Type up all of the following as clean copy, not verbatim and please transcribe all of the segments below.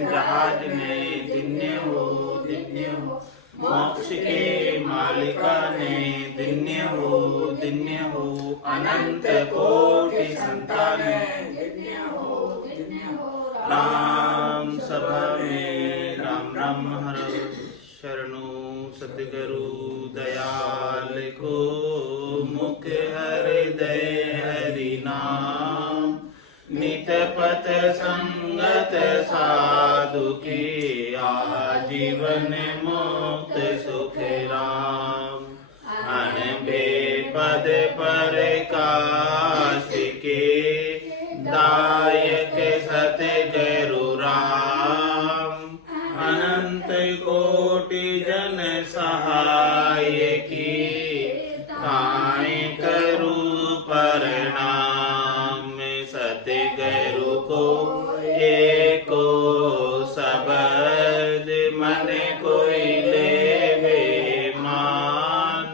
जहाज ने दिन्य हो मोक्ष के मालिका ने दिन्य हो अनंत कोटि संतान राम सभा में राम राम हर शरणो सतगुरु दयाल को मुख हृदय हरि नाम नित पथ संगत साधु की आजीवन मुक्त सुख राम अनबे पद पर काश के दायक सत गुरु राम अनंत कोटि जन सहाय की काय करू प्रणाम सतगुरु को एको शब्द मन कोई लेवे मान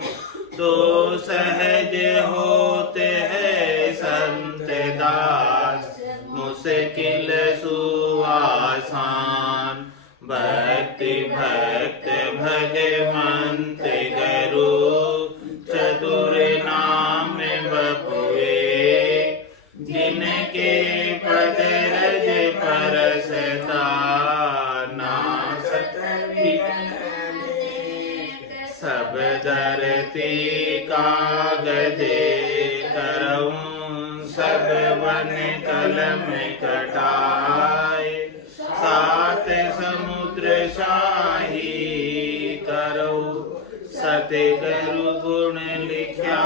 तो सहज होते हैं संत दास मुश्किल सुआसान भक्ति भक्त भगवंत गुरु चतुर नाम बपुए जिनके पद रज परसता नासत सब धरती कागजे करऊं सब वन कलम कटाए सात समुद्र शाही करो सतगुरु गुण लिख्या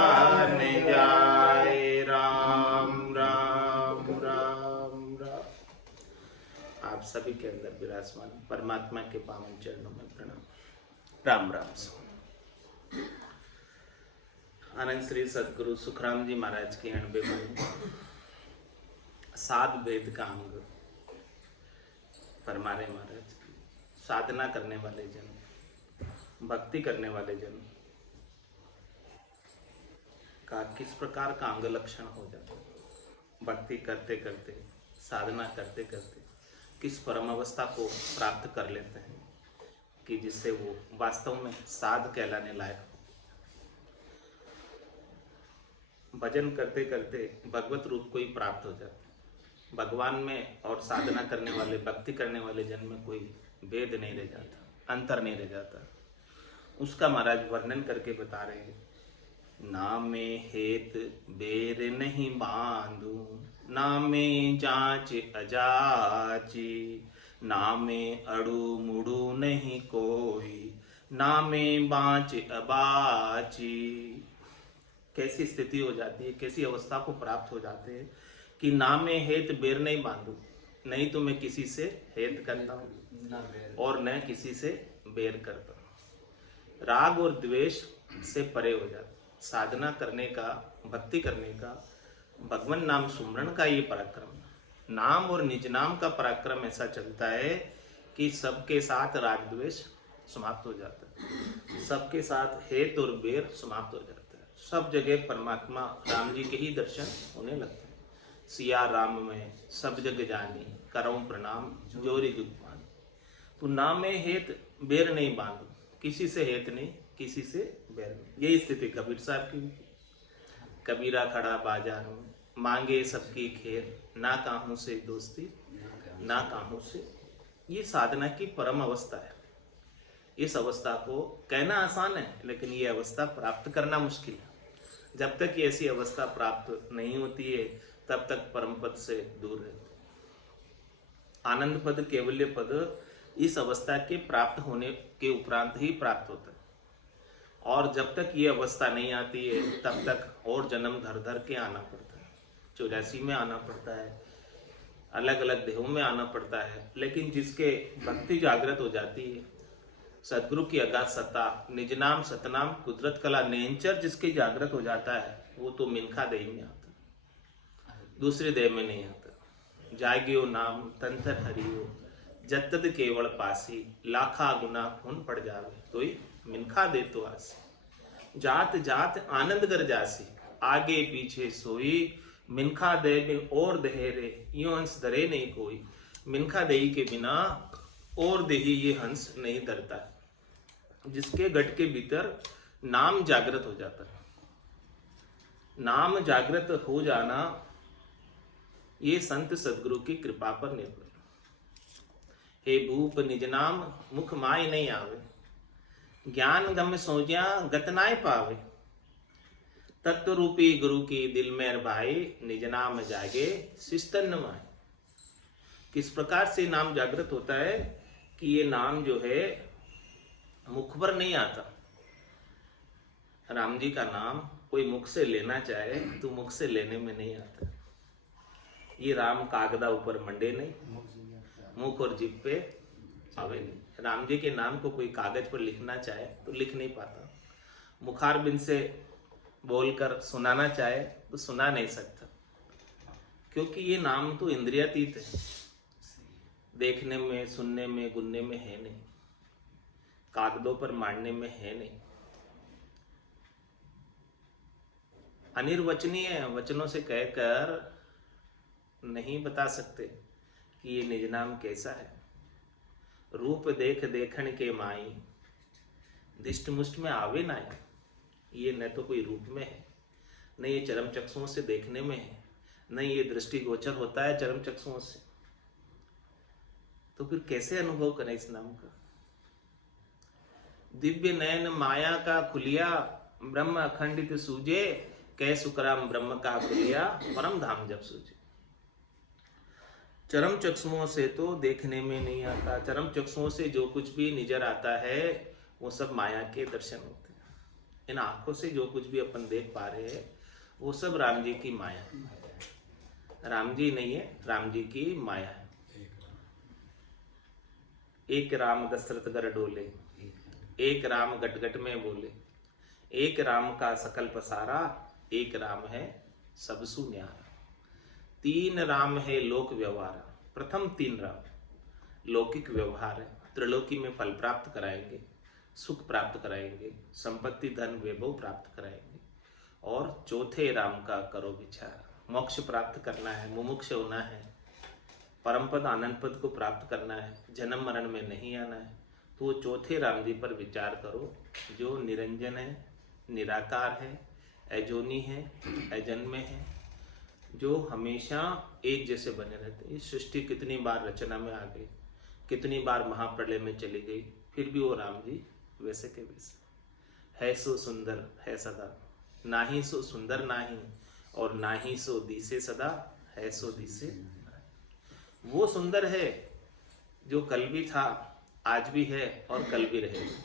न जाए राम राम राम राम। आप सभी के अंदर विराजमान परमात्मा के पावन चरणों में प्रणाम। राम राम। आनंद श्री सदगुरु सुखराम जी महाराज की 90 सात वेद का अंग फरमारे महाराज की साधना करने वाले जन भक्ति करने वाले जन का किस प्रकार का अंग लक्षण हो जाता है। भक्ति करते करते साधना करते करते किस परम अवस्था को प्राप्त कर लेते हैं कि जिससे वो वास्तव में साध कहलाने लायक हो। भजन करते करते भगवत रूप को ही प्राप्त हो जाता है। भगवान में और साधना करने वाले भक्ति करने वाले जन में कोई भेद नहीं रह जाता, अंतर नहीं रह जाता। उसका महाराज वर्णन करके बता रहे हैं, नामे हेत बेर नहीं बांधू नामे जांच अजाची नामे अड़ू मुड़ू नहीं कोई नामे बाँच अबाची। कैसी स्थिति हो जाती है, कैसी अवस्था को प्राप्त हो जाते हैं कि नामे हेत बेर नहीं बांधू, नहीं तो मैं किसी से हेत करता हूँ और न किसी से बेर करता हूँ। राग और द्वेष से परे हो जाता। साधना करने का भक्ति करने का भगवान नाम सुमरण का ये पराक्रम, नाम और निज नाम का पराक्रम ऐसा चलता है कि सबके साथ राग द्वेष समाप्त हो जाता है, सबके साथ हेत और बेर समाप्त हो जाता है। सब जगह परमात्मा राम जी के ही दर्शन होने लगते हैं। सिया राम में सब जग जानी करऊं प्रणाम जोरी जुग पानी। तो नाम में हेत बेर नहीं बांधो, किसी से हेत नहीं किसी से बेर नहीं। यही स्थिति कबीर साहब की। कबीरा खड़ा बाजार में मांगे सबकी खेर ना काहू से दोस्ती ना काहू से। ये साधना की परम अवस्था है। इस अवस्था को कहना आसान है लेकिन ये अवस्था प्राप्त करना मुश्किल है। जब तक ये ऐसी अवस्था प्राप्त नहीं होती है तब तक परम पद से दूर रहते। आनंद पद केवल्य पद इस अवस्था के प्राप्त होने के उपरांत ही प्राप्त होता है। और जब तक ये अवस्था नहीं आती है तब तक और जन्म धर धर के आना पड़ता है। 84 में आना पड़ता है, अलग अलग देहों में आना पड़ता है। लेकिन जिसके भक्ति जागृत हो जाती है, सदगुरु की अगाध सत्ता, निज नाम सतनाम कुदरत कला नेंचर जिसके जागृत हो जाता है, वो तो मिनखा देह में आता, दूसरे देह में नहीं आता। जागियो नाम तंतर हरियो जत्तद केवल पासी, लाखा गुना खून पड़ जावे तोई मिनखा दे तो आसी। जात जात आनंद कर जासी, आगे पीछे सोई, मिनखा दे बिन और दहेरे, यूं अंश धरे नहीं कोई। मिनखा देही के बिना और देही ये हंस नहीं डरता है। जिसके गट के भीतर नाम जागृत हो जाता है। नाम जागृत हो जाना ये संत सदगुरु की कृपा पर निर्भर। हे भूप निज नाम मुख माय नहीं आवे, ज्ञान गम सोज्या गतनाय पावे। तत्व रूपी गुरु की दिल में भाई, निज नाम जागे शिस्तन माए। किस प्रकार से नाम जागृत होता है कि ये नाम जो है मुख पर नहीं आता। राम जी का नाम कोई मुख से लेना चाहे तो मुख से लेने में नहीं आता। ये राम कागदा ऊपर मंडे नहीं, मुख और जिभ पे आवे नहीं। राम जी के नाम को कोई कागज पर लिखना चाहे तो लिख नहीं पाता। मुखार बिन से बोलकर सुनाना चाहे तो सुना नहीं सकता, क्योंकि ये नाम तो इंद्रियातीत है। देखने में, सुनने में, गुनने में है नहीं, कागजों पर मारने में है नहीं। अनिर्वचनीय वचनों से कहकर नहीं बता सकते कि ये निज नाम कैसा है। रूप देख देखण के माई, दिष्ट मुष्ट में आवे नाई। ये न तो कोई रूप में है, न ये चरम चक्षुओं से देखने में है, न ये दृष्टि गोचर होता है चरम चक्षुओं से। तो फिर कैसे अनुभव करें इस नाम का। दिव्य नयन माया का खुलिया, ब्रह्म अखंडित सूझे। कै सुखराम ब्रह्म का खुलिया, परम धाम जब सूझे। चरम चक्षुओं से तो देखने में नहीं आता। चरम चक्षुओं से जो कुछ भी नजर आता है वो सब माया के दर्शन होते हैं। इन आंखों से जो कुछ भी अपन देख पा रहे हैं वो सब राम जी की माया है। राम जी नहीं है, राम जी की माया है। एक राम दशरथ गर डोले, एक राम गट गट में बोले। एक राम का सकल पसारा, एक राम है सब सु न्यारा। तीन राम है लोक व्यवहार। प्रथम तीन राम लौकिक व्यवहार है, त्रिलोकी में फल प्राप्त कराएंगे, सुख प्राप्त कराएंगे, संपत्ति धन वैभव प्राप्त कराएंगे। और चौथे राम का करो विचार। मोक्ष प्राप्त करना है, मुमुक्ष होना है, परम पद आनंद पद को प्राप्त करना है, जन्म मरण में नहीं आना है, तो वो चौथे राम जी पर विचार करो जो निरंजन है, निराकार है, अजोनी है, अजन्म है, जो हमेशा एक जैसे बने रहते। इस सृष्टि कितनी बार रचना में आ गई, कितनी बार महाप्रलय में चली गई, फिर भी वो राम जी वैसे के वैसे है। सो सुंदर है सदा, नाही सो सुंदर नाही, और नाही सो दिसे सदा, है सो दिसे। वो सुंदर है जो कल भी था, आज भी है और कल भी रहेगा।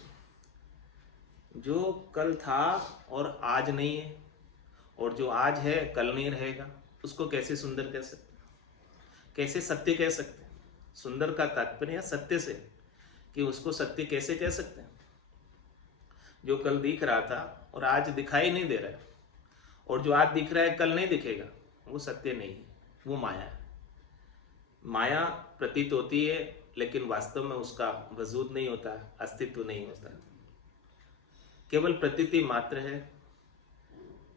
जो कल था और आज नहीं है, और जो आज है कल नहीं रहेगा, उसको कैसे सुंदर कह सकते, कैसे सत्य कह सकते। सुंदर का तात्पर्य सत्य से, कि उसको सत्य कैसे कह सकते हैं। जो कल दिख रहा था और आज दिखाई नहीं दे रहा है, और जो आज दिख रहा है कल नहीं दिखेगा, वो सत्य नहीं है, वो माया है। माया प्रतीत होती है लेकिन वास्तव में उसका वजूद नहीं होता, अस्तित्व नहीं होता, केवल प्रतीति मात्र है,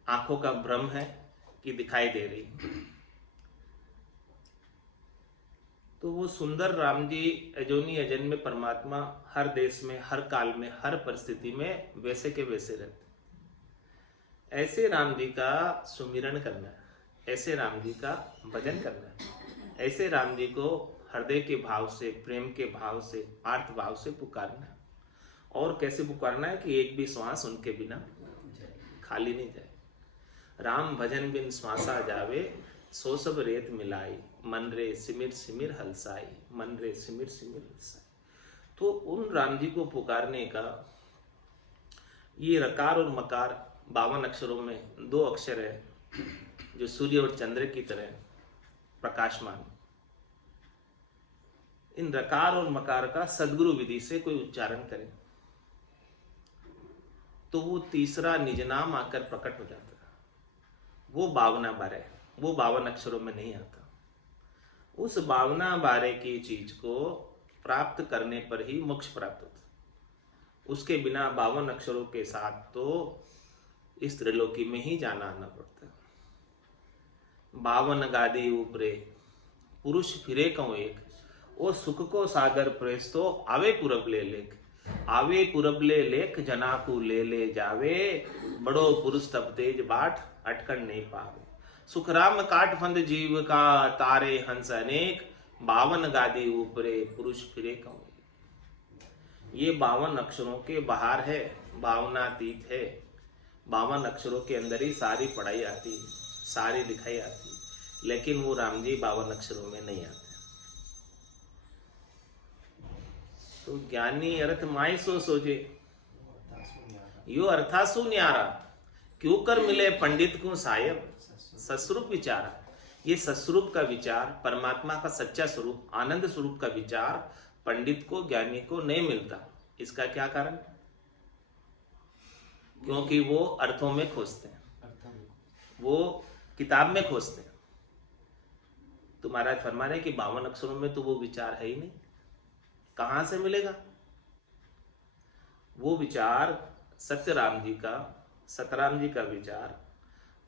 आंखों का भ्रम है कि दिखाई दे रही। तो वो सुंदर राम जी अजोनी अजन्मे परमात्मा हर देश में, हर काल में, हर परिस्थिति में वैसे के वैसे रहते। ऐसे राम जी का सुमिरन करना है, ऐसे राम जी का भजन करना है, ऐसे राम जी को हृदय के भाव से, प्रेम के भाव से, आर्त भाव से पुकारना है। और कैसे पुकारना है कि एक भी श्वास उनके बिना खाली नहीं जाए। राम भजन बिन श्वासा जावे, सो सब रेत मिलाई, मन रे सिमिर सिमिर हलसाई, मन रे सिमिर सिमिर हलसाई। तो उन राम जी को पुकारने का ये रकार और मकार 52 अक्षरों में 2 अक्षर है जो सूर्य और चंद्र की तरह प्रकाशमान। इन रकार और मकार का सद्गुरु विधि से कोई उच्चारण करे तो वो तीसरा निज नाम आकर प्रकट हो जाता है। वो 52 वो 52 अक्षरों में नहीं आता। उस 52 की चीज को प्राप्त करने पर ही मोक्ष प्राप्त होता। उसके बिना 52 अक्षरों के साथ तो इस त्रिलोकी में ही जाना आना पड़ता है। 52 गादी ऊपरे पुरुष फिरे कौ एक, ओ सुख को सागर प्रेस तो आवे पूरब ले लेख, आवे पूरब ले लेख जनाकू ले जावे, बड़ो पुरुष तब तेज बाट अटकन नहीं पावे। सुखराम काट फंद जीव का तारे हंस अनेक, 52 गादी ऊपरे पुरुष फिरे कौन। ये 52 अक्षरों के बाहर है, भावनातीत है। 52 अक्षरों के अंदर ही सारी पढ़ाई आती है, सारी लिखाई आती है, लेकिन वो राम जी 52 अक्षरों में नहीं आते। तो ज्ञानी अर्थ माई सो सोचे, यो अर्थासु न्यारा, क्यों कर मिले पंडित को साहेब, सस्वरूप विचारा। ये सस्वरूप का विचार, परमात्मा का सच्चा स्वरूप, आनंद स्वरूप का विचार पंडित को, ज्ञानी को नहीं मिलता। इसका क्या कारण? क्योंकि वो अर्थों में खोजते हैं, वो किताब में खोजते हैं। तो महाराज फरमा रहे कि 52 अक्षरों में तो वो विचार है ही नहीं, कहां से मिलेगा वो विचार? सत्यराम जी का, सतराम जी का विचार,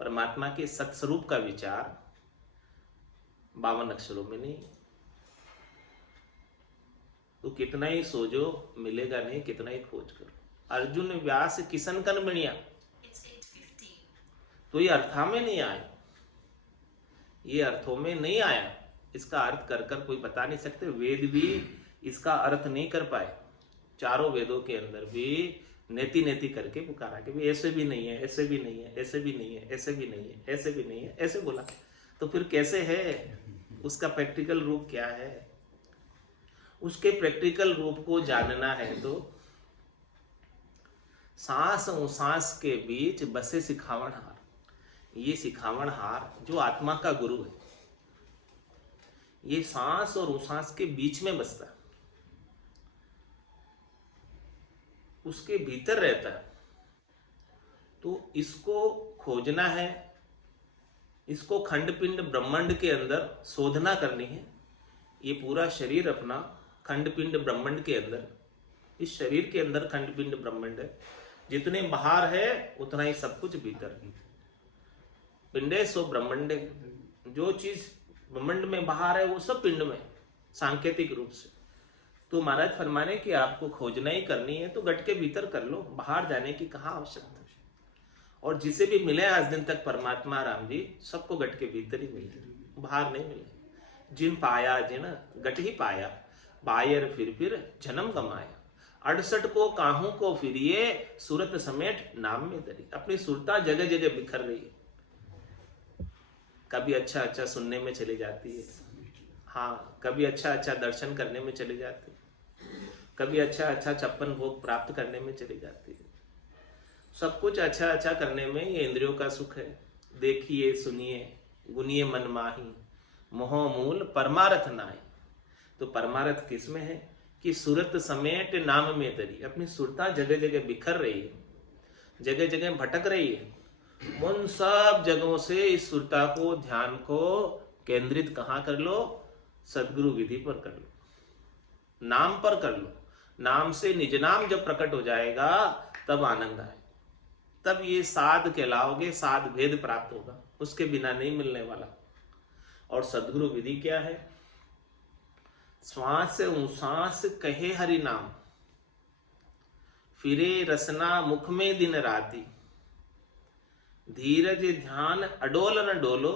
परमात्मा के सत्स्वरूप का विचार 52 अक्षरों में नहीं। तो कितना ही सोचो मिलेगा नहीं, कितना ही खोज करो। अर्जुन व्यास किशन कन बनिया, तो ये अर्थों में नहीं आए, ये अर्थों में नहीं आया। इसका अर्थ कर कर कोई बता नहीं सकते, वेद भी इसका अर्थ नहीं कर पाए। चारों वेदों के अंदर भी नेति नेति करके पुकारा कि भी ऐसे भी नहीं है, ऐसे भी नहीं है, ऐसे भी नहीं है, ऐसे भी नहीं है, ऐसे भी नहीं है, ऐसे बोला। तो फिर कैसे है? उसका प्रैक्टिकल रूप क्या है? उसके प्रैक्टिकल रूप को जानना है तो सांस सांस के बीच बसे सिखावन हार। ये सिखावन हार जो आत्मा का गुरु है, ये सांस और उसांस के बीच में बसता है, उसके भीतर रहता है। तो इसको खोजना है, इसको खंडपिंड ब्रह्मांड के अंदर शोधना करनी है। ये पूरा शरीर अपना खंडपिंड ब्रह्मांड के अंदर, इस शरीर के अंदर खंडपिंड ब्रह्मांड है। जितने बाहर है उतना ही सब कुछ भीतर है। पिंडे सो ब्रह्मांडे, जो चीज ब्रह्मांड में बाहर है वो सब पिंड में, सांकेतिक रूप से। तो महाराज फरमाने कि आपको खोजना ही करनी है तो गट के भीतर कर लो, बाहर जाने की कहाँ आवश्यकता है। और जिसे भी मिले आज दिन तक परमात्मा राम जी, सबको गट के भीतर ही मिले, बाहर नहीं मिले। जिन पाया जिन गट ही पाया, बायर फिर जन्म गमाया। 68 को काहू को फिरिए, सूरत समेट नाम में दरी। अपनी सुरता जगह जगह बिखर रही है। कभी अच्छा अच्छा सुनने में चली जाती है, हाँ, कभी अच्छा अच्छा दर्शन करने में चली जाती है, कभी अच्छा अच्छा 56 भोग प्राप्त करने में चली जाती है। सब कुछ अच्छा अच्छा करने में ये इंद्रियों का सुख है। देखिए सुनिए गुनिए मन माही, मोह मूल परमारथ नाई। तो परमारथ किस में है कि सूरत समेट नाम में दरी। अपनी सुरता जगह जगह बिखर रही है, जगह जगह भटक रही है। उन सब जगहों से इस सुरता को, ध्यान को केंद्रित कहाँ कर लो? सदगुरु विधि पर कर लो, नाम पर कर लो। नाम से निज नाम जब प्रकट हो जाएगा तब आनंद आए, तब ये साध कहलाओगे, साध भेद प्राप्त होगा, उसके बिना नहीं मिलने वाला। और सदगुरु विधि क्या है? श्वास उसास कहे हरि नाम, फिरे रसना मुख में दिन राती। धीरज ध्यान अडोल न डोलो,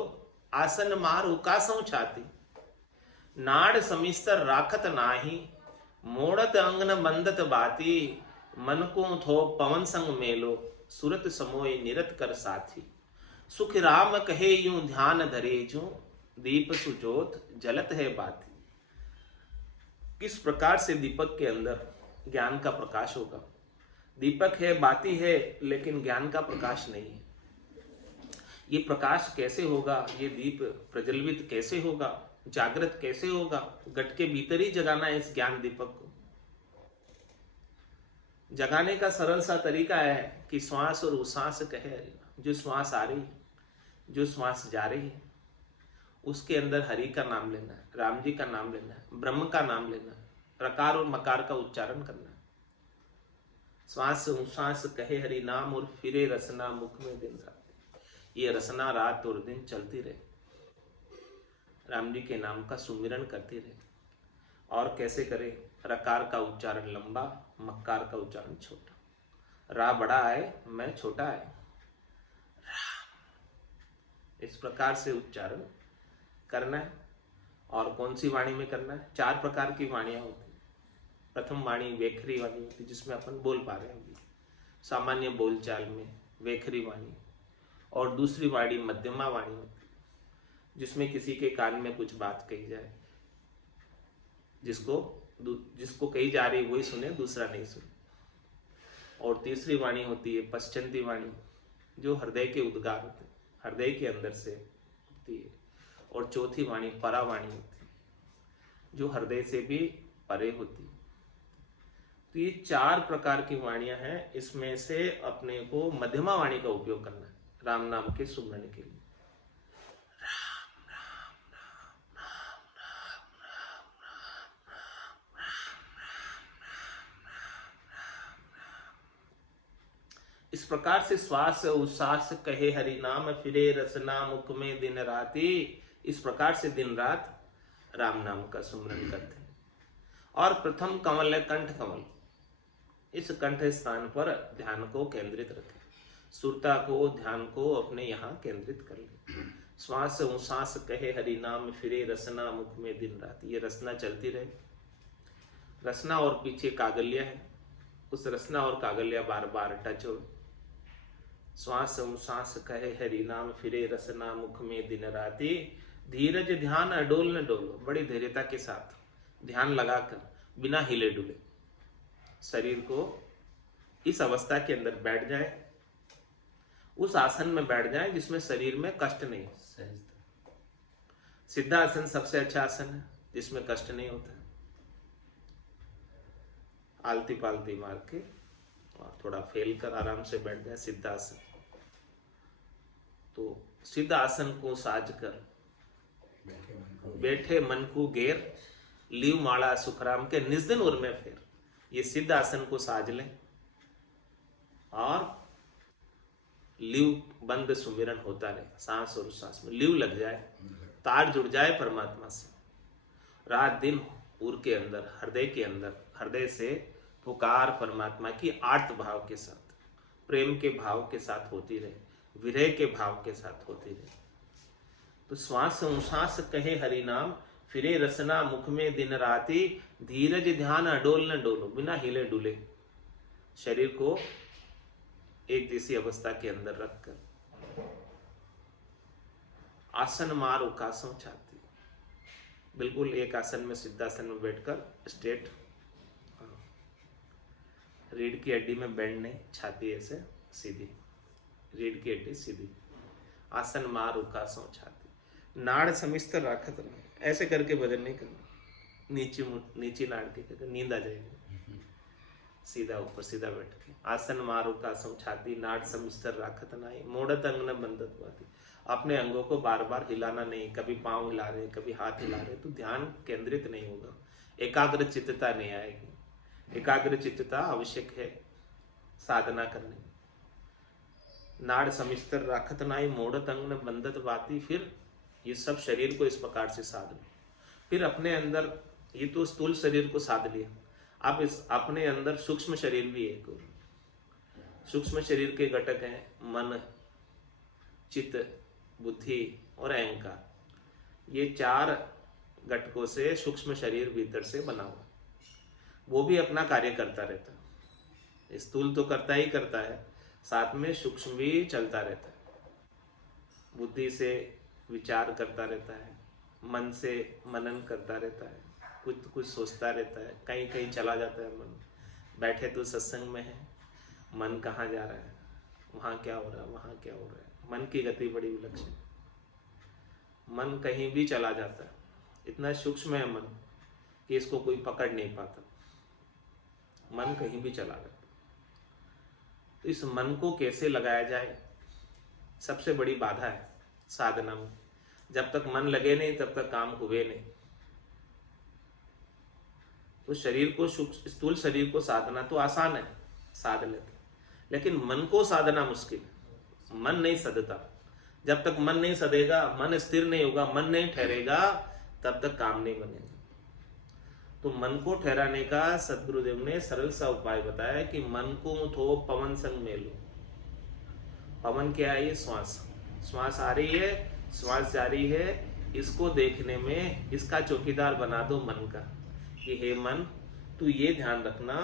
आसन मार उकासों छाती। नाड़ समिस्तर राखत नाही, मोड़त अंगन बंदत बाती। मन को थो पवन संग मेलो, सुरत समोय निरत कर साथी। सुख राम कहे यूं ध्यान धरे जो, दीप सुजोत जलत है बाती। किस प्रकार से दीपक के अंदर ज्ञान का प्रकाश होगा? दीपक है, बाती है, लेकिन ज्ञान का प्रकाश नहीं है। ये प्रकाश कैसे होगा? ये दीप प्रज्वलित कैसे होगा? जागृत कैसे होगा? गट के भीतर ही जगाना है इस ज्ञान दीपक को। जगाने का सरल सा तरीका है कि श्वास और उश्वास कहे, जो श्वास आ रही है, जो श्वास जा रही है, उसके अंदर हरि का नाम लेना है, राम जी का नाम लेना है, ब्रह्म का नाम लेना है, रकार और मकार का उच्चारण करना है। श्वास उश्वास कहे हरि नाम, और फिरे रसना मुख में दिन रात। ये रसना रात और दिन चलती रहे, राम जी के नाम का सुमिरन करती रहे। और कैसे करें? रकार का उच्चारण लंबा, मक्कार का उच्चारण छोटा। रा बड़ा है, मैं छोटा है, इस प्रकार से उच्चारण करना है। और कौन सी वाणी में करना है? 4 प्रकार की वाणियां होती हैं। प्रथम वाणी वेखरी वाणी होती है, जिसमें अपन बोल पा रहे हैं सामान्य बोलचाल में, वेखरी वाणी। और दूसरी वाणी मध्यमा वाणी होती है, जिसमें किसी के कान में कुछ बात कही जाए, जिसको कही जा रही वही सुने, दूसरा नहीं सुने। और तीसरी वाणी होती है पश्चंती वाणी, जो हृदय के उद्गार होते हैं, हृदय के अंदर से होती है। और चौथी वाणी परावाणी होती है, जो हृदय से भी परे होती है। तो ये 4 प्रकार की वाणियां हैं। इसमें से अपने को मध्यमा वाणी का उपयोग करना है राम नाम के सुमरण के लिए। इस प्रकार से श्वास उच्छ्वास कहे हरि नाम, फिरे रसना मुख में दिन राति। इस प्रकार से दिन रात राम नाम का सुमरन करते हैं। और प्रथम कमल है कंठ कमल। इस कंठ स्थान पर ध्यान को केंद्रित रखें, सुरता को, ध्यान को अपने यहाँ केंद्रित कर लें। श्वास उच्छ्वास कहे हरि नाम, फिरे रसना मुख में दिन राति। ये रसना चलती रहे। रसना और पीछे कागलिया है, उस रसना और कागलिया बार बार टच हो। श्वास उच्छ्वास कहे हरि नाम, फिरे रसना मुख में दिन राति। धीरज ध्यान अडोल न डोलो। बड़ी धैर्यता के साथ ध्यान लगाकर बिना हिले डुले शरीर को इस अवस्था के अंदर बैठ जाए, उस आसन में बैठ जाए जिसमें शरीर में कष्ट नहीं हो। सिद्धासन सबसे अच्छा आसन है, जिसमें कष्ट नहीं होता। आलती पालती मार के और थोड़ा फैल कर आराम से बैठ जाए, सिद्धासन। तो सिद्धासन को साज कर बैठे मन को घेर, लीव माला सुखराम के निज दिन उर में फेर। ये सिद्धासन को साज लें और लीव बंद सुमिरन होता रहे। सांस और सांस में लीव लग जाए, तार जुड़ जाए परमात्मा से। रात दिन उर के अंदर, हृदय के अंदर, हृदय से पुकार परमात्मा की आर्त भाव के साथ, प्रेम के भाव के साथ होती रहे, विरह के भाव के साथ होती रहे। तो श्वास उच्छ्वास कहे हरि नाम, फिरे रसना मुख में दिन राति। धीरज ध्यान अडोल न डोलो। बिना हिले डुले शरीर को एक जैसी अवस्था के अंदर रखकर आसन मार उकासों छाती। बिल्कुल एक आसन में, सिद्धासन में बैठकर स्ट्रेट, रीढ़ की हड्डी में बेंड नहीं, छाती ऐसे सीधी, रीढ़ की हड्डी सीधी। आसन मार उकासों छाती। नाड़ समिस्त राखत नहीं। ऐसे करके भजन नहीं करना, नीचे नाड़ के करके नींद आ जाएगी। सीधा ऊपर सीधा बैठ के आसन मार उकासों छाती। नाड़ समिस्त राखत नहीं, मोड़त अंग न बंधत वाती। अपने अंगों को बार बार हिलाना नहीं, कभी पांव हिला रहे, कभी हाथ हिला रहे, तो ध्यान केंद्रित नहीं होगा, एकाग्र चित्तता नहीं आएगी। एकाग्र चित्तता आवश्यक है साधना करने। नाड़ समिस्तर राखत नाई, मोड़त अंग न बंधत वाती। फिर ये सब शरीर को इस प्रकार से साध लो। फिर अपने अंदर, ये तो स्थूल शरीर को साध लिया, अब इस अपने अंदर सूक्ष्म शरीर भी एक और। सूक्ष्म शरीर के घटक हैं मन, चित्त, बुद्धि और अहंकार। ये 4 घटकों से सूक्ष्म शरीर भीतर से बना हुआ, वो भी अपना कार्य करता रहता है। स्थूल तो करता ही करता है, साथ में सूक्ष्म भी चलता रहता है। बुद्धि से विचार करता रहता है, मन से मनन करता रहता है, कुछ सोचता रहता है, कहीं कहीं चला जाता है मन। बैठे तो सत्संग में है, मन कहाँ जा रहा है, वहाँ क्या हो रहा है, वहाँ क्या हो रहा है। मन की गति बड़ी विलक्षण है, मन कहीं भी चला जाता है। इतना सूक्ष्म है मन कि इसको कोई पकड़ नहीं पाता, मन कहीं भी चला जाता। तो इस मन को कैसे लगाया जाए, सबसे बड़ी बाधा है साधना में। जब तक मन लगे नहीं तब तक काम हुए नहीं। तो शरीर को, स्थूल शरीर को साधना तो आसान है, साध लेते, लेकिन मन को साधना मुश्किल है। मन नहीं सधता। जब तक मन नहीं सधेगा, मन स्थिर नहीं होगा, मन नहीं ठहरेगा, तब तक काम नहीं बनेगा। तो मन को ठहराने का सदगुरुदेव ने सरल सा उपाय बताया कि मन को थो पवन संग में लो। पवन क्या है? ये श्वास। श्वास आ रही है, श्वास जा रही है, इसको देखने में इसका चौकीदार बना दो मन का कि हे मन, तू ये ध्यान रखना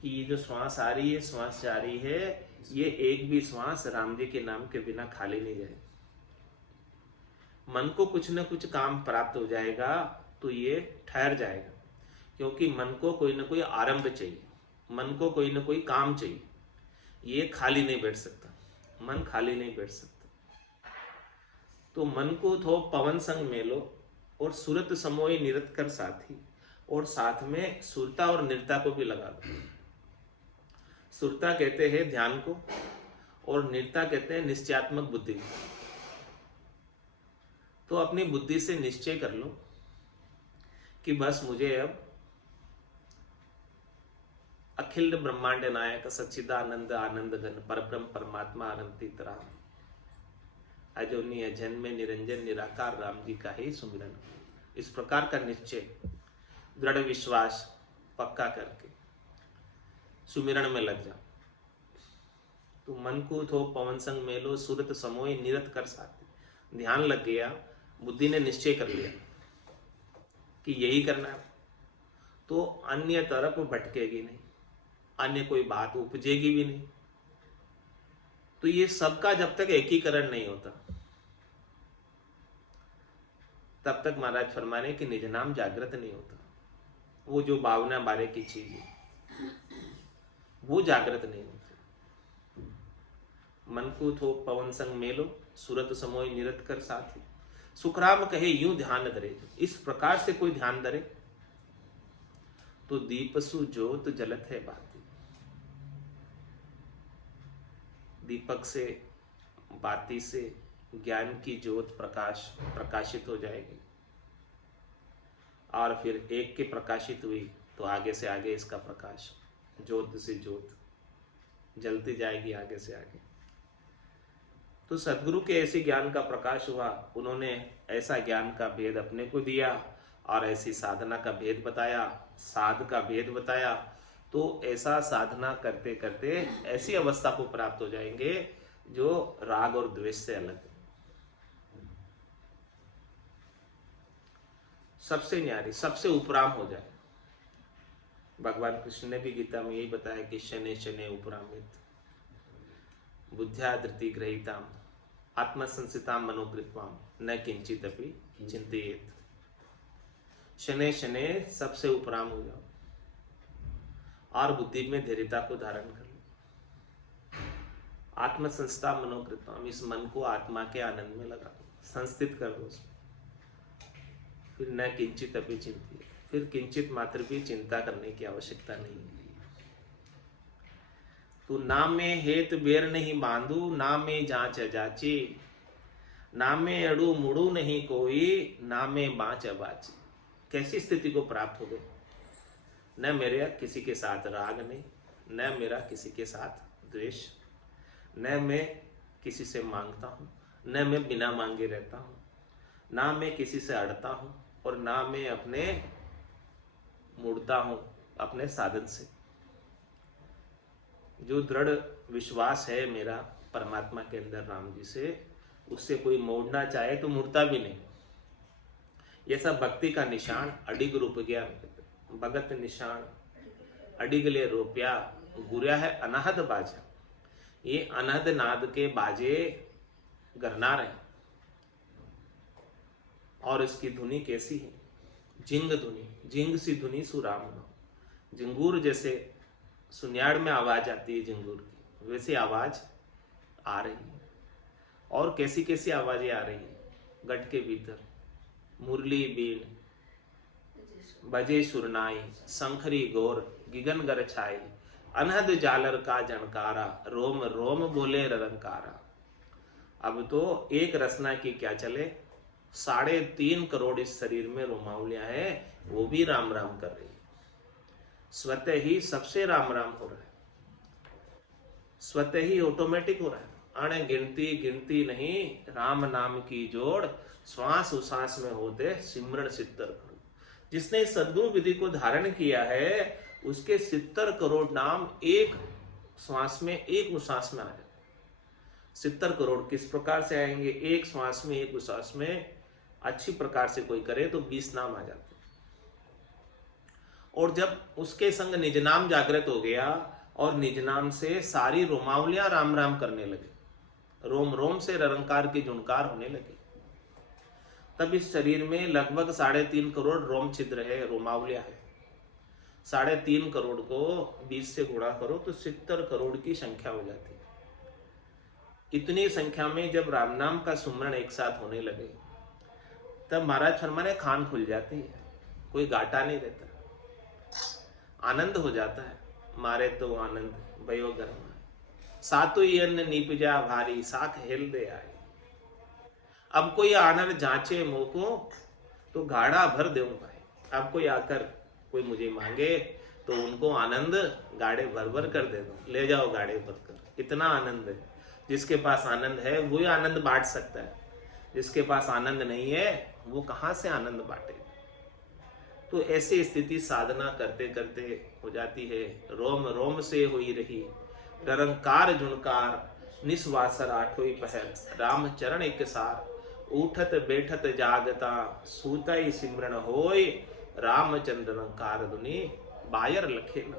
कि ये जो श्वास आ रही है, श्वास जा रही है, ये एक भी श्वास राम जी के नाम के बिना खाली नहीं जाए। मन को कुछ न कुछ काम प्राप्त हो जाएगा तो ये ठहर जाएगा, क्योंकि मन को कोई ना कोई आरंभ चाहिए, मन को कोई ना कोई काम चाहिए। ये खाली नहीं बैठ सकता, मन खाली नहीं बैठ सकता। तो मन को थो पवन संग मेलो और सुरत समोई निरत कर साथी, और साथ में सुरता और निरता को भी लगा दो। सुरता कहते हैं ध्यान को और निरता कहते हैं निश्चयात्मक बुद्धि। तो अपनी बुद्धि से निश्चय कर लो कि बस मुझे अब अखिल ब्रह्मांड नायक सच्चिदानंद आनंद घन परब्रह्म परमात्मा अनंत राम अजोनी अजन्मे निरंजन निराकार राम जी का ही सुमिरन। इस प्रकार का निश्चय, दृढ़ विश्वास पक्का करके सुमिरन में लग जाओ। तो मन को थो पवन संग मेलो सुरत समोय निरत कर साथी। ध्यान लग गया, बुद्धि ने निश्चय कर लिया कि यही करना है, तो अन्य तरफ भटकेगी नहीं, अन्य कोई बात उपजेगी भी नहीं। तो ये सबका जब तक एकीकरण नहीं होता तब तक महाराज फरमा रहे कि निज नाम जागृत नहीं होता। वो जो भावना बारे की चीज है वो जागृत नहीं होती। मन को थो पवन संग मेलो सूरत समोय निरत कर साथी, सुखराम कहे यूं ध्यान धरे। इस प्रकार से कोई ध्यान धरे तो दीपसु ज्योत जलत है बाती। दीपक से, बाती से ज्ञान की ज्योत प्रकाशित हो जाएगी, और फिर एक के प्रकाशित हुई तो आगे से आगे इसका प्रकाश, ज्योत से ज्योत जलती जाएगी आगे से आगे। तो सदगुरु के ऐसे ज्ञान का प्रकाश हुआ, उन्होंने ऐसा ज्ञान का भेद अपने को दिया और ऐसी साधना का भेद बताया, साध का भेद बताया। तो ऐसा साधना करते करते ऐसी अवस्था को प्राप्त हो जाएंगे जो राग और द्वेष से अलग है, सबसे न्यारी, सबसे उपराम हो जाए। भगवान कृष्ण ने भी गीता में यही बताया कि शने शने उपरामित बुद्ध्या धृति ग्रहीताम आत्मसंसिताम मनोकृत्वाम न किंचित अपि चिंतियेत। शने शने सबसे उपराम हो जाओ और बुद्धि में धैर्यता को धारण कर लो। आत्मसंस्था मनोकृत्वाम, इस मन को आत्मा के आनंद में लगा दो, संस्थित कर दो उसमें। फिर न किंचित अपि चिंतियेत, फिर किंचित मात्र भी चिंता करने की आवश्यकता नहीं है। तू ना में हेत बेर नहीं बांधू, ना में जांच जाची, ना में अड़ू मुड़ू नहीं कोई, ना में बाँच अबाची। कैसी स्थिति को प्राप्त हो गई? न मेरा किसी के साथ राग नहीं, न मेरा किसी के साथ द्वेष, न मैं किसी से मांगता हूँ, न मैं बिना मांगे रहता हूँ, ना मैं किसी से अड़ता हूँ और ना मैं अपने मुड़ता हूँ अपने साधन से। जो दृढ़ विश्वास है मेरा परमात्मा के अंदर राम जी से, उससे कोई मोड़ना चाहे तो मुड़ता भी नहीं। यह सब भक्ति का निशान अडिग रूप गया, भगत निशान अडिगले रोप्या गुर्या है अनाहद बाजा। ये अनहद नाद के बाजे गरनार है और इसकी धुनी कैसी है? जिंग धुनी, जिंग सी धुनी सुराम। जिंगूर जैसे सुन्याड़ में आवाज आती है जिंगूर की, वैसी आवाज आ रही है। और कैसी कैसी आवाजें आ रही है? गढ़ के भीतर मुरली बीन बजे सुरनाई, शंखरी गोर गिगन गर छाई, अनहद जालर का जनकारा, रोम रोम बोले ररंकारा। अब तो एक रसना की क्या चले, 3.5 करोड़ इस शरीर में रोमावलियां हैं, वो भी राम राम कर रही है। स्वतः ही सबसे राम राम हो रहा है, स्वतः ही ऑटोमेटिक हो रहा है। अण गिनती नहीं राम नाम की जोड़, श्वास उश्वास में होते सिमरण सिद्धर करो। जिसने इस सद्गुरु विधि को धारण किया है उसके 70 करोड़ नाम एक श्वास में, एक उश्वास में आ जाते। 70 करोड़ किस प्रकार से आएंगे? एक श्वास में, एक उश्वास में अच्छी प्रकार से कोई करे तो 20 नाम आ जाते। और जब उसके संग निज नाम जागृत हो गया और निज नाम से सारी रोमावलियां राम राम करने लगे, रोम रोम से ररंकार की झुनकार होने लगी, तब इस शरीर में लगभग 3.5 करोड़ रोम छिद्र है, रोमावलियां है। 3.5 करोड़ को 20 से गुणा करो तो 70 करोड़ की संख्या हो जाती है। इतनी संख्या में जब राम नाम का सुमरण एक साथ होने लगे तब महाराज फरमाने खान खुल जाती है, कोई घाटा नहीं रहता, आनंद हो जाता है। मारे तो आनंद भयो गर्म सातु अन्न नीपजा भारी साख हेल दे आए। अब कोई आनर जांचे मोको तो गाढ़ा भर देऊं भाई। अब कोई आकर कोई मुझे मांगे तो उनको आनंद गाड़े भर भर कर दे दो, ले जाओ गाड़े भर कर। इतना आनंद है। जिसके पास आनंद है वही आनंद बांट सकता है, जिसके पास आनंद नहीं है वो कहां से आनंद बांटेगा। तो ऐसी स्थिति साधना करते करते हो जाती है। रोम रोम से हुई रही ररंकार झुनकार निस्वासर आठोई पहर। राम चरण एक सार उठत बैठत जागता सूतई सिमरन होय। रामचंद्र रंकार धुनि बायर लखे न।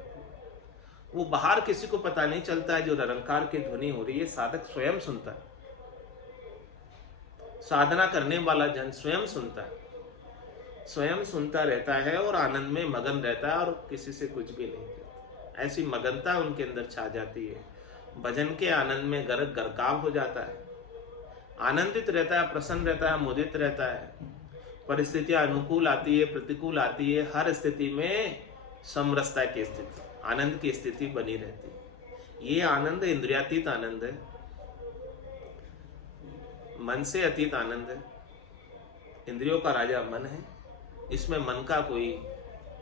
वो बाहर किसी को पता नहीं चलता है, जो रंकार की ध्वनि हो रही है साधक स्वयं सुनता है, साधना करने वाला जन स्वयं सुनता है, स्वयं सुनता रहता है और आनंद में मगन रहता है और किसी से कुछ भी नहीं कहता। ऐसी मगनता उनके अंदर छा जाती है। भजन के आनंद में गर्क गरकाव हो जाता है, आनंदित रहता है, प्रसन्न रहता है, मुदित रहता है। परिस्थितियां अनुकूल आती है, प्रतिकूल आती है, हर स्थिति में समरसता की स्थिति, आनंद की स्थिति बनी रहती है। ये आनंद इंद्रियातीत आनंद है, मन से अतीत आनंद है। इंद्रियों का राजा मन है, इसमें मन का कोई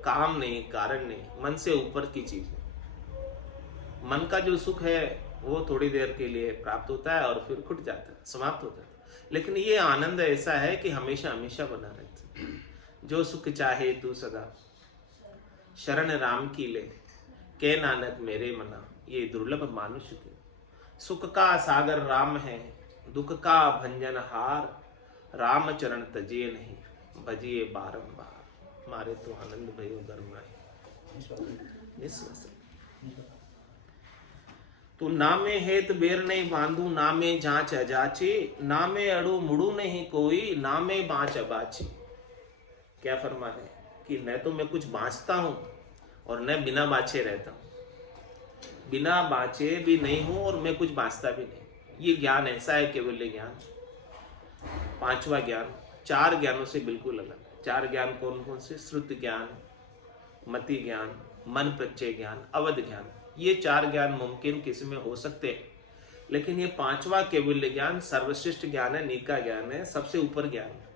काम नहीं, कारण नहीं, मन से ऊपर की चीज है। मन का जो सुख है वो थोड़ी देर के लिए प्राप्त होता है और फिर खुट जाता है, समाप्त हो जाता है। लेकिन ये आनंद ऐसा है कि हमेशा हमेशा बना रहता है। जो सुख चाहे तू सदा शरण राम की ले, के नानक मेरे मना। ये दुर्लभ मानुष के सुख का सागर राम है, दुख का भंजन हार। राम चरण तजिए नहीं, भजिए बारंबार। मारे तो आनंद भयो गरमाए। तू नामे हेत बेर नहीं बांधू, नामे जांच अजाची। नामे अड़ू मुड़ू नहीं कोई, नामे बाँच अबाची। क्या फरमा है कि न तो मैं कुछ बाँचता हूं और न बिना बाँचे रहता हूं, बिना बाँचे भी नहीं हूं और मैं कुछ बाँचता भी नहीं। ये ज्ञान ऐसा है, केवल ज्ञान, पांचवा ज्ञान 4 ज्ञानों से बिल्कुल अलग है। 4 ज्ञान कौन कौन से? श्रुत ज्ञान, मति ज्ञान, मन प्रत्यय ज्ञान, अवध ज्ञान। ये 4 ज्ञान मुमकिन किसी में हो सकते हैं, लेकिन ये 5वां केवल ज्ञान सर्वश्रेष्ठ ज्ञान है, निका ज्ञान है, सबसे ऊपर ज्ञान है।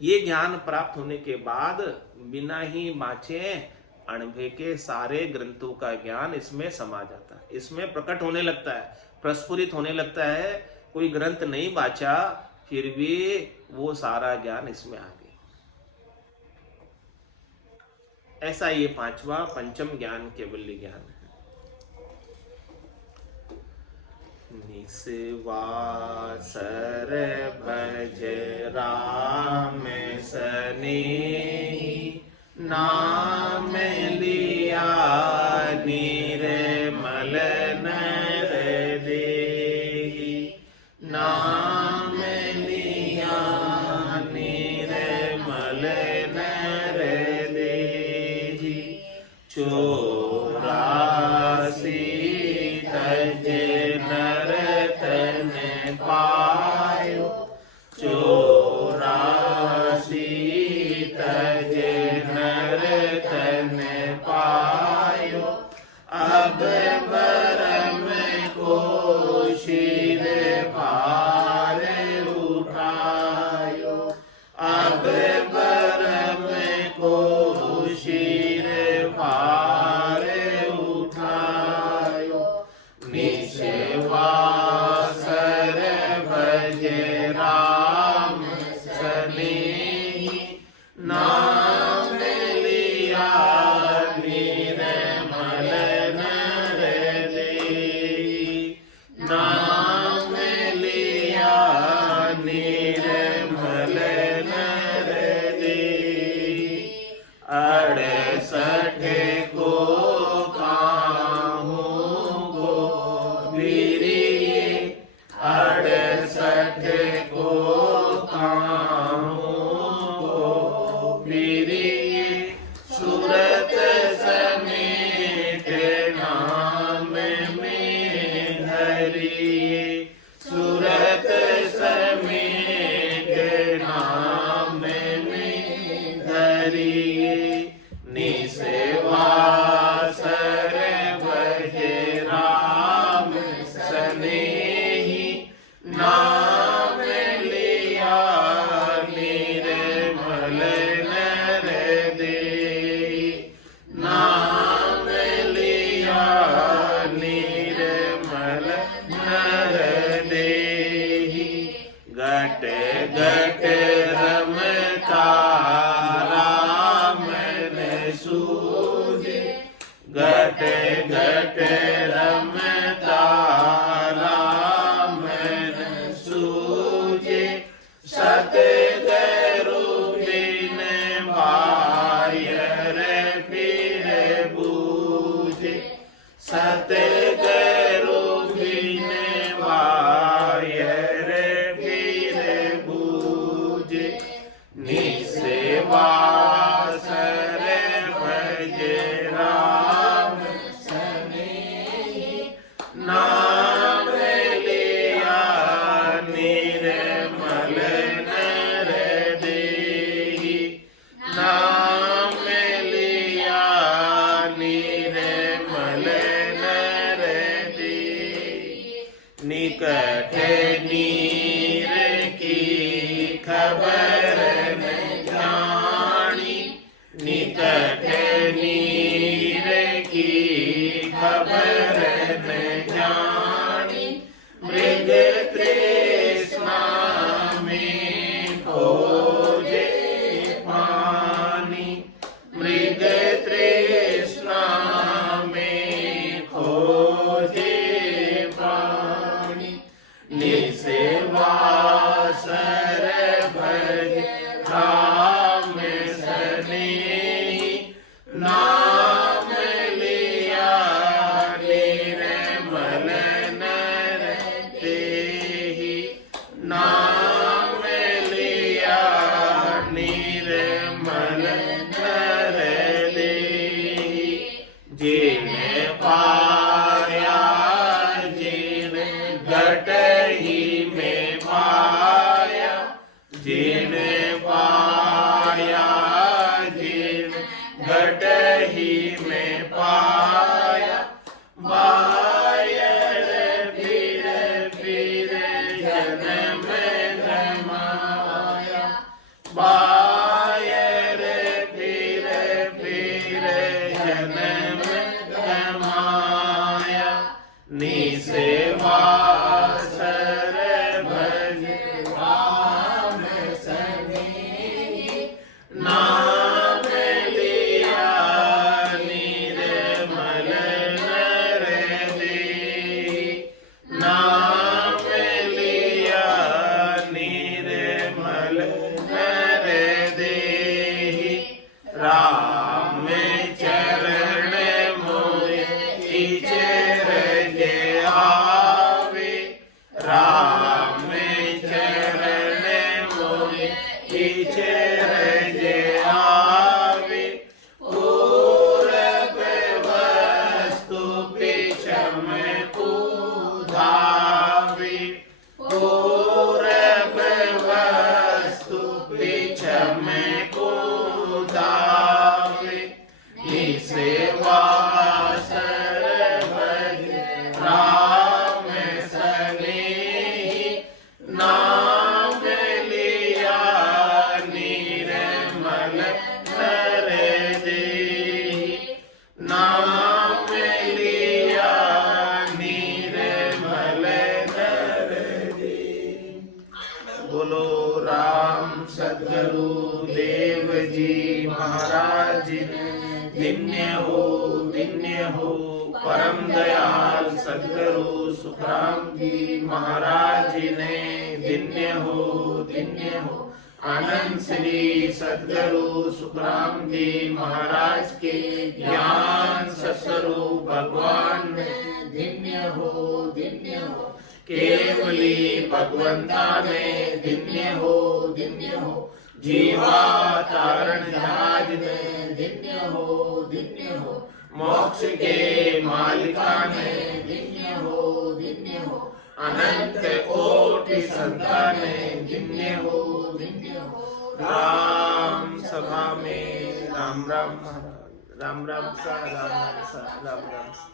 ये ज्ञान प्राप्त होने के बाद बिना ही बाँचे अणभे के सारे ग्रंथों का ज्ञान इसमें समा जाता है, इसमें प्रकट होने लगता है, प्रस्फुरित होने लगता है। कोई ग्रंथ नहीं बाँचा फिर भी वो सारा ज्ञान इसमें आ गया। ऐसा ये 5वां पंचम ज्ञान केवल ज्ञान है। निस्वासर भज राम सनेही, नाम लिया निर्मल नर देहि। नाम लिया निर्मल नर देहि। 84 तज नर तन पायो। 84 तज नर तन पायो। अब बरम को शिर भार उठायो। अब बरम को शिर भार उठायो। निस्वासर भज राम सनेही, नाम को काहू को फिरिए 68 को काहू को फिरिए सूरत समेत नाम में धरिए सूरत समेत नाम में धरिए निसेवासर भजे राम सनेही नाम लिया निर्मल नर देहि नाम लिया निर्मल नर देहि घट घट रमता राम न सूझे घट घट रमता राम न सूझे सतगुरु बिन बायर फिर बूझे सतगुरु बिन बायर फिर बूझे निसेवा सर भजे राम सनेही नाम लिया निर्मल नर देहि नाम लिया निर्मल नर देहि निकट नीर की खबर न जानी निकट नीर की खबर न जानी मृग तृष्णा में खोजे पानी मृग तृष्णा में खोजे पानी निसेवा सर भज राम सनेही नाम लिया निर्मल नर देहि नाम लिया निर्मल नर देहि जिन पाया जिन घट ही में पाया जिन पाया जिन घट ही में पाया बायर फिर फिर जन्म गमाया बायर फिर फिर जन्म गमाया निसेवा सर भज राम सनेही नाम लिया निर्मल नर देहि नाम लिया निर्मल नर देहि राम चरण मोहि चरण आवे राम चरण मोहि चरण आवे पूरब वस्तु पिछम धावे पूरब वस्तु पिछम धावे निसेवा सर भज राम सनेही नाम लिया निर्मल नर देहि नाम लिया निर्मल नर देहि बोलो राम सद्गुरु देव जी महाराज दिन्य हो परम दयाल सद्गुरु सुखराम जी महाराज ने दिन्य हो आनंद श्री सद्गुरु सुखराम जी महाराज के ज्ञान सस्वरूप भगवान में धन्य हो केवली भगवंता में धन्य हो जीवा तारण जहाज में धन्य हो मोक्ष के मालिका में धन्य हो अनंत कोटि संतान में धन्य हो राम सभा में राम राम महाराज राम राम सा राम राम सा राम राम सा